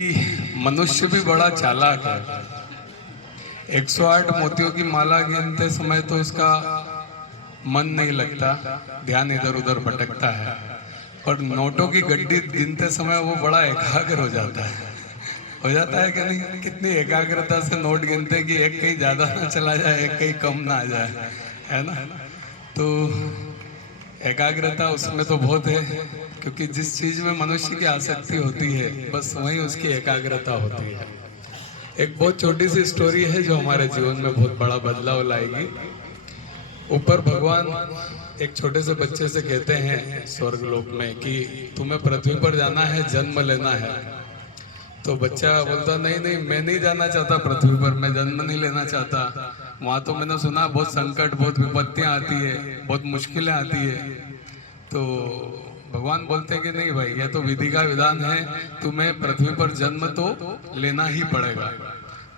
मनुष्य भी बड़ा चालाक है। 108 मोतियों की माला गिनते समय तो उसका मन नहीं लगता, ध्यान इधर उधर भटकता है। और नोटों की गड्डी गिनते समय वो बड़ा एकाग्र हो जाता है। हो जाता है कि नहीं? कितनी एकाग्रता से नोट गिनते कि एक कहीं ज्यादा ना चला जाए, एक कहीं कम ना आ जाए, है ना? तो एकाग्रता उसमें तो बहुत है, क्योंकि जिस चीज में मनुष्य की आसक्ति होती है बस वहीं उसकी एकाग्रता होती है। एक बहुत छोटी सी स्टोरी है जो हमारे जीवन में बहुत बड़ा बदलाव लाएगी। ऊपर भगवान एक छोटे से बच्चे से कहते हैं स्वर्ग लोक में कि तुम्हें पृथ्वी पर जाना है, जन्म लेना है। तो बच्चा बोलता नहीं नहीं, मैं नहीं जाना चाहता पृथ्वी पर, मैं जन्म नहीं लेना चाहता। वहां तो मैंने सुना बहुत संकट, बहुत विपत्तियां आती है, बहुत मुश्किलें आती है। तो भगवान बोलते हैं कि नहीं भाई, यह तो विधि का विधान है, तुम्हें पृथ्वी पर जन्म तो लेना ही पड़ेगा।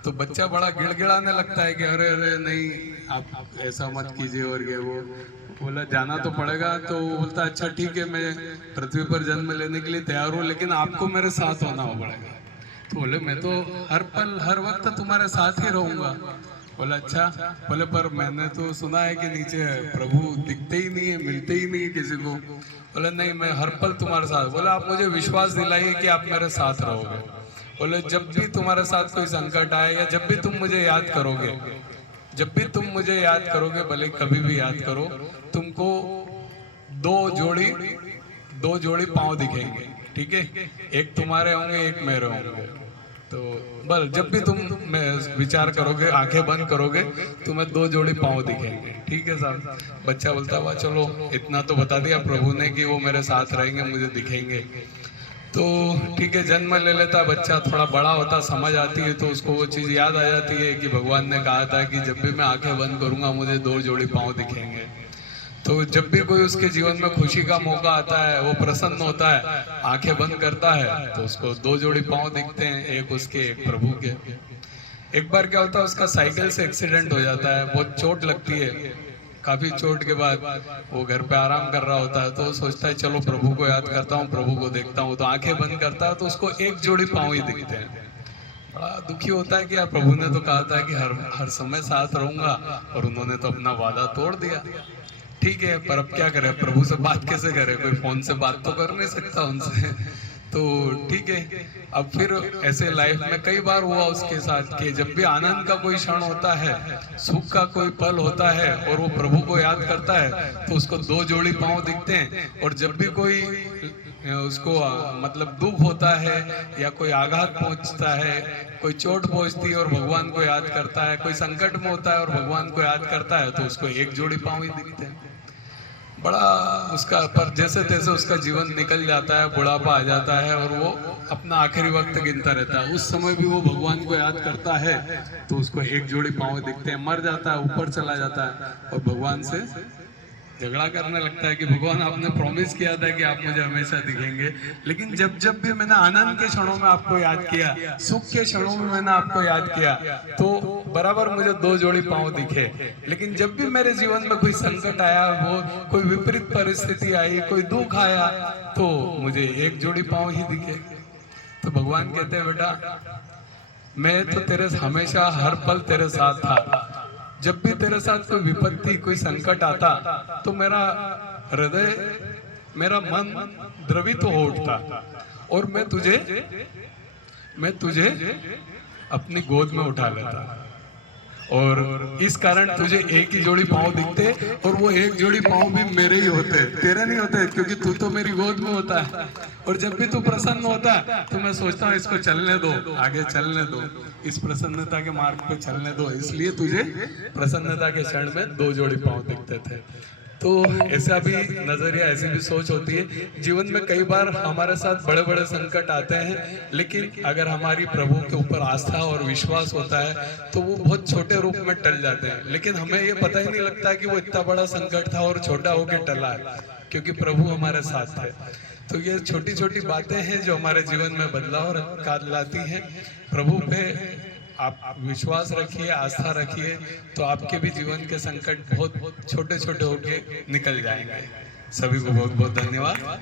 तो बच्चा बड़ा गिड़गिड़ाने लगता है कि अरे अरे नहीं, आप ऐसा मत कीजिए और ये वो। बोला जाना तो पड़ेगा। तो बोलता अच्छा ठीक है, मैं पृथ्वी पर जन्म लेने के लिए तैयार हूँ, लेकिन आपको मेरे साथ होना पड़ेगा। तो बोले मैं तो हर पल हर वक्त तुम्हारे साथ ही रहूंगा। बोला अच्छा। बोले पर मैंने तो सुना है कि नीचे प्रभु दिखते ही नहीं है, मिलते ही नहीं है किसी को। बोले नहीं, मैं हर पल तुम्हारे साथ। बोला आप मुझे विश्वास दिलाइए कि आप मेरे साथ रहोगे। बोले जब भी तुम्हारे साथ कोई संकट आए या जब भी तुम मुझे याद करोगे, जब भी तुम मुझे याद करोगे, भले कभी भी याद करो, तुमको दो जोड़ी पांव दिखेंगे, ठीक है? एक तुम्हारे होंगे, एक मेरे होंगे। तो बस जब भी तुम विचार करोगे, आंखें बंद करोगे, तुम्हें दो जोड़ी पांव दिखेंगे, ठीक है साहब? बच्चा बोलता हुआ चलो इतना तो बता दिया प्रभु ने कि वो मेरे साथ रहेंगे, मुझे दिखेंगे। तो ठीक है, जन्म ले लेता बच्चा, थोड़ा बड़ा होता, समझ आती है, तो उसको वो चीज़ याद आ जाती है कि भगवान ने कहा था कि जब भी मैं आंखें बंद करूंगा मुझे दो जोड़ी पांव दिखेंगे। तो जब भी कोई उसके जीवन में खुशी का मौका आता है, वो प्रसन्न होता है, आंखें बंद करता है, तो उसको दो जोड़ी पांव दिखते हैं, एक उसके एक प्रभु के। एक बार क्या होता है, उसका साइकिल से एक्सीडेंट हो जाता है, बहुत चोट लगती है। काफी चोट के बाद वो घर पे आराम कर रहा होता है, तो वो सोचता है चलो प्रभु को याद करता हूँ, प्रभु को देखता हूँ। तो आंखें बंद करता है तो उसको एक जोड़ी पांव ही दिखते हैं। बड़ा दुखी होता है कि यार प्रभु ने तो कहा था कि हर समय साथ रहूंगा, और उन्होंने तो अपना वादा तोड़ दिया। ठीक है, पर अब क्या करें, प्रभु से बात कैसे करें? कोई फोन से बात तो कर नहीं सकता उनसे। तो ठीक है, अब फिर ऐसे लाइफ में कई बार हुआ उसके साथ कि जब भी आनंद का कोई क्षण होता है, सुख का कोई पल होता है और वो प्रभु को याद करता है, तो उसको दो जोड़ी पांव दिखते हैं। और जब भी कोई उसको मतलब दुख होता है या कोई आघात पहुंचता है, कोई चोट पहुंचती है और भगवान को याद करता है, कोई संकट में होता है और भगवान को याद करता है, तो उसको एक जोड़ी पांव ही दिखते हैं। बड़ा उसका, पर जैसे तैसे उसका जीवन निकल जाता है, बुढ़ापा आ जाता है और वो अपना आखिरी वक्त गिनता रहता है। उस समय भी वो भगवान को याद करता है, तो उसको एक जोड़ी पांव दिखते हैं। मर जाता है, ऊपर चला जाता है और भगवान से झगड़ा करने लगता है कि भगवान आपने प्रॉमिस किया था कि आप मुझे हमेशा दिखेंगे, लेकिन जब जब भी मैंने आनंद के क्षणों में आपको याद किया, सुख के क्षणों में मैंने आपको याद किया, तो बराबर मुझे दो जोड़ी पांव दिखे। लेकिन जब भी मेरे जीवन में कोई संकट आया, वो कोई विपरीत परिस्थिति आई, कोई दुख आया, तो मुझे एक जोड़ी पांव ही दिखे। तो भगवान कहते हैं बेटा, मैं तो तेरे हमेशा हर पल तेरे साथ था। जब भी तेरे साथ कोई विपत्ति, कोई संकट आता, तो मेरा हृदय, मेरा मन द्रवित हो उठता और मैं तुझे अपनी गोद में उठा लेता। और इस कारण तुझे एक ही जोड़ी पांव दिखते, और वो एक जोड़ी पांव भी मेरे ही होते, तेरे नहीं होते, क्योंकि तू तो मेरी गोद में होता है। और जब भी तू प्रसन्न होता है तो मैं सोचता हूँ इसको चलने दो, आगे चलने दो, इस प्रसन्नता के मार्ग पे चलने दो, इसलिए तुझे प्रसन्नता के क्षण में दो जोड़ी पांव दिखते थे। तो ऐसा भी नजरिया, ऐसी भी सोच होती है। जीवन में कई बार हमारे साथ बड़े बड़े संकट आते हैं, लेकिन अगर हमारी प्रभु के ऊपर आस्था और विश्वास होता है तो वो बहुत छोटे रूप में टल जाते हैं। लेकिन हमें ये पता ही नहीं लगता कि वो इतना बड़ा संकट था और छोटा होकर टला है, क्योंकि प्रभु हमारे साथ है। तो ये छोटी छोटी बातें हैं जो हमारे जीवन में बदलाव लाती हैं। प्रभु पे आप विश्वास रखिए, आस्था रखिए, तो आपके भी जीवन के संकट बहुत छोटे छोटे होके निकल जाएंगे। सभी को बहुत बहुत धन्यवाद।